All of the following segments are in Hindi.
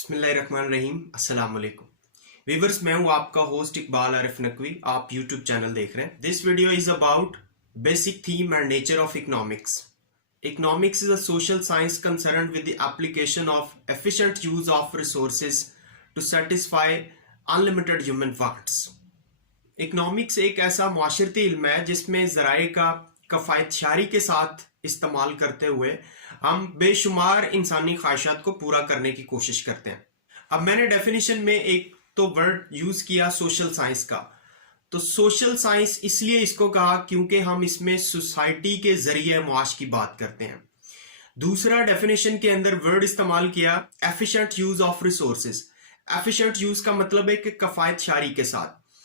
बिस्मिल्लाहिर्रहमानिर्रहीम। अस्सलाम वालेकुम व्यूअर्स, मैं हूं आपका होस्ट इकबाल आरिफ नकवी। आप यूट्यूब चैनल देख रहे हैं। This video is about basic theme and nature of economics. Economics is a social science concerned with the application of efficient use of resources to satisfy unlimited human wants. Economics एक ऐसा मुआशरती इल्म है जिसमें ज़राए का कफ़ायतशारी के साथ इस्तेमाल करते हुए हम बेशुमार इंसानी ख्वाहिशात को पूरा करने की कोशिश करते हैं। अब मैंने डेफिनेशन में एक तो वर्ड यूज़ किया सोशल साइंस का। तो सोशल साइंस इसलिए इसको कहा क्योंकि हम इसमें सोसाइटी के जरिए मुआश की बात करते हैं। दूसरा डेफिनेशन के अंदर वर्ड इस्तेमाल किया efficient use of resources. Efficient use का मतलब है कि कफ़ायतशारी के साथ।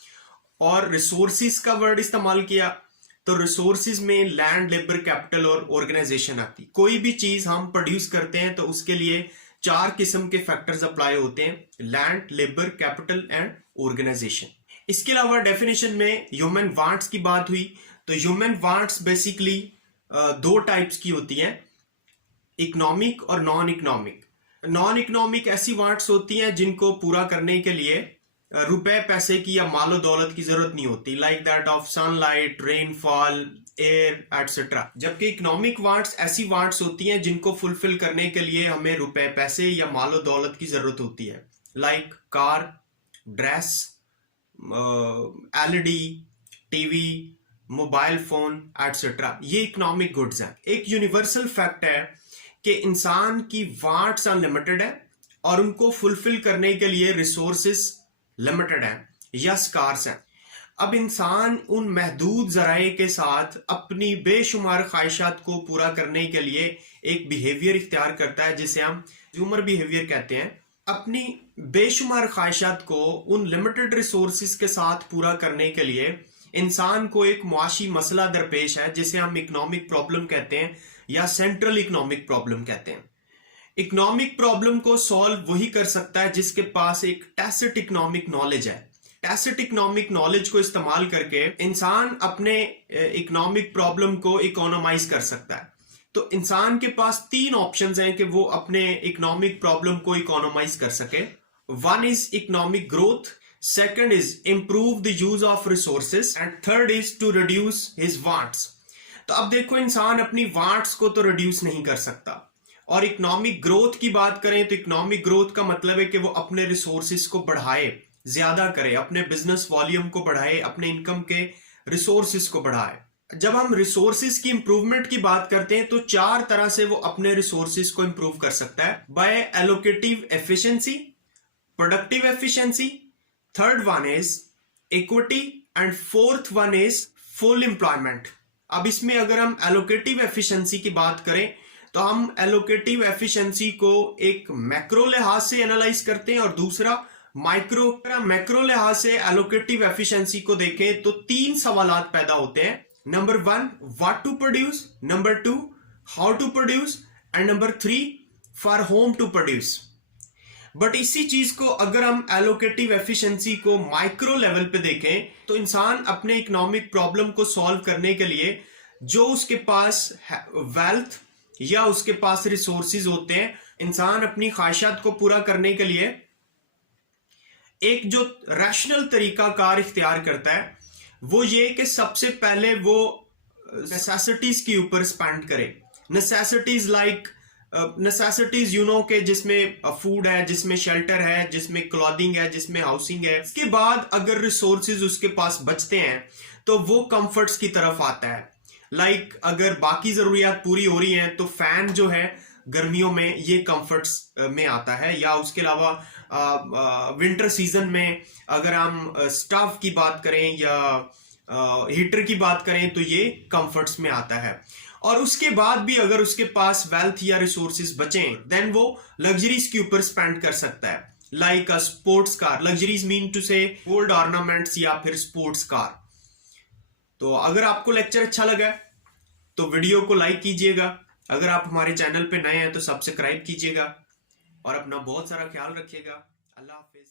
और रिसोर्सेज का वर्ड इस्तेमाल किया तो रिसोर्सेज में लैंड, लेबर, कैपिटल और ऑर्गेनाइजेशन आती। कोई भी चीज हम प्रोड्यूस करते हैं तो उसके लिए 4 किस्म के फैक्टर्स अप्लाई होते हैं: land, labour, capital and organisation. इसके अलावा डेफिनेशन में ह्यूमन वांट्स की बात हुई तो ह्यूमन वांट्स बेसिकली 2 टाइप्स की होती हैं, इकोनॉमिक और नॉन इकोनॉमिक। नॉन इकोनॉमिक ऐसी वांट्स होती हैं जिनको पूरा करने के लिए रुपए पैसे की या मालो दौलत की जरूरत नहीं होती, like that of sunlight, rainfall, air etcetera. जबकि इकोनॉमिक वांट्स ऐसी वांट्स होती हैं जिनको फुलफिल करने के लिए हमें रुपए पैसे या मालो दौलत की जरूरत होती है, like car, dress, LED, TV, mobile phone etcetera. ये इकोनॉमिक गुड्स हैं। एक यूनिवर्सल फैक्ट है कि इंसान की वांट्स अनलिमिटेड है और उनको फुलफिल करने के लिए रिसोर्सेस लिमिटेड है या स्कार्स है। अब इंसान उन महदूद जराए के साथ अपनी बेशुमार ख्वाहिशात को पूरा करने के लिए एक बिहेवियर इख्तियार करता है जिसे हम कंज्यूमर बिहेवियर कहते हैं। अपनी बेशुमार ख्वाहिशात को उन लिमिटेड रिसोर्सेज के साथ पूरा करने के लिए इंसान को एक मुआशी मसला दरपेश है जिसे हम इकोनॉमिक प्रॉब्लम कहते हैं या सेंट्रल इकोनॉमिक प्रॉब्लम कहते हैं। इकोनॉमिक प्रॉब्लम को सॉल्व वही कर सकता है जिसके पास एक टैसिट इकोनॉमिक नॉलेज है। टैसिट इकोनॉमिक नॉलेज को इस्तेमाल करके इंसान अपने इकोनॉमिक प्रॉब्लम को इकोनोमाइज कर सकता है। तो इंसान के पास 3 ऑप्शंस हैं कि वो अपने इकोनॉमिक प्रॉब्लम को इकोनोमाइज कर सके। 1 is economic growth, 2nd is improve the use of resources and 3rd is to reduce his wants. तो अब देखो, इंसान अपनी वांट्स को तो रिड्यूस नहीं कर सकता। और इकोनॉमिक ग्रोथ की बात करें तो इकोनॉमिक ग्रोथ का मतलब है कि वो अपने रिसोर्सेज को बढ़ाए, ज्यादा करे, अपने बिजनेस वॉल्यूम को बढ़ाए, अपने इनकम के रिसोर्सेज को बढ़ाए। जब हम रिसोर्सेज की इंप्रूवमेंट की बात करते हैं तो 4 तरह से वो अपने रिसोर्सेज को इंप्रूव कर सकता है: by allocative efficiency, productive efficiency, 3rd one is equity and 4th one is full employment. अब इसमें अगर हम एलोकेटिव एफिशिएंसी की बात करें तो हम एलोकेटिव एफिशिएंसी को एक मैक्रो लिहाज से एनालाइज करते हैं और दूसरा मैक्रो लिहाज से एलोकेटिव एफिशिएंसी को देखें तो 3 सवालात पैदा होते हैं। Number 1, what to produce, number 2, how to produce and number 3, for whom to produce. But इसी चीज को अगर हम एलोकेटिव एफिशिएंसी को माइक्रो लेवल पे देखें तो इंसान अपने इकोनॉमिक प्रॉब्लम को सॉल्व करने के लिए जो उसके पास वेल्थ या उसके पास रिसोर्सेज होते हैं, इंसान अपनी ख्वाहिशात को पूरा करने के लिए एक जो रैशनल तरीका कार इख्तियार करता है वो ये कि सबसे पहले वो नेसेसिटीज के ऊपर स्पेंड करे। नेसेसिटीज लाइक नेसेसिटीज के जिसमें फूड है, जिसमें शेल्टर है, जिसमें क्लॉथिंग है, जिसमें हाउसिंग है। इसके बाद अगर रिसोर्सेज उसके पास बचते हैं तो वो कंफर्ट्स की तरफ आता है। लाइक अगर बाकी जरूरियात पूरी हो रही हैं तो फैन जो है गर्मियों में ये कंफर्ट्स में आता है, या उसके अलावा विंटर सीजन में अगर हम स्टोव की बात करें या हीटर की बात करें तो ये कंफर्ट्स में आता है। और उसके बाद भी अगर उसके पास वेल्थ या रिसोर्सेज बचें देन वो लग्जरीज के ऊपर स्पेंड कर सकता है, like a sports car. Luxuries mean to say gold ornaments या फिर स्पोर्ट्स कार। तो अगर आपको लेक्चर अच्छा लगा तो वीडियो को लाइक कीजिएगा। अगर आप हमारे चैनल पे नए हैं तो सब्सक्राइब कीजिएगा और अपना बहुत सारा ख्याल रखिएगा। अल्लाह हाफिज।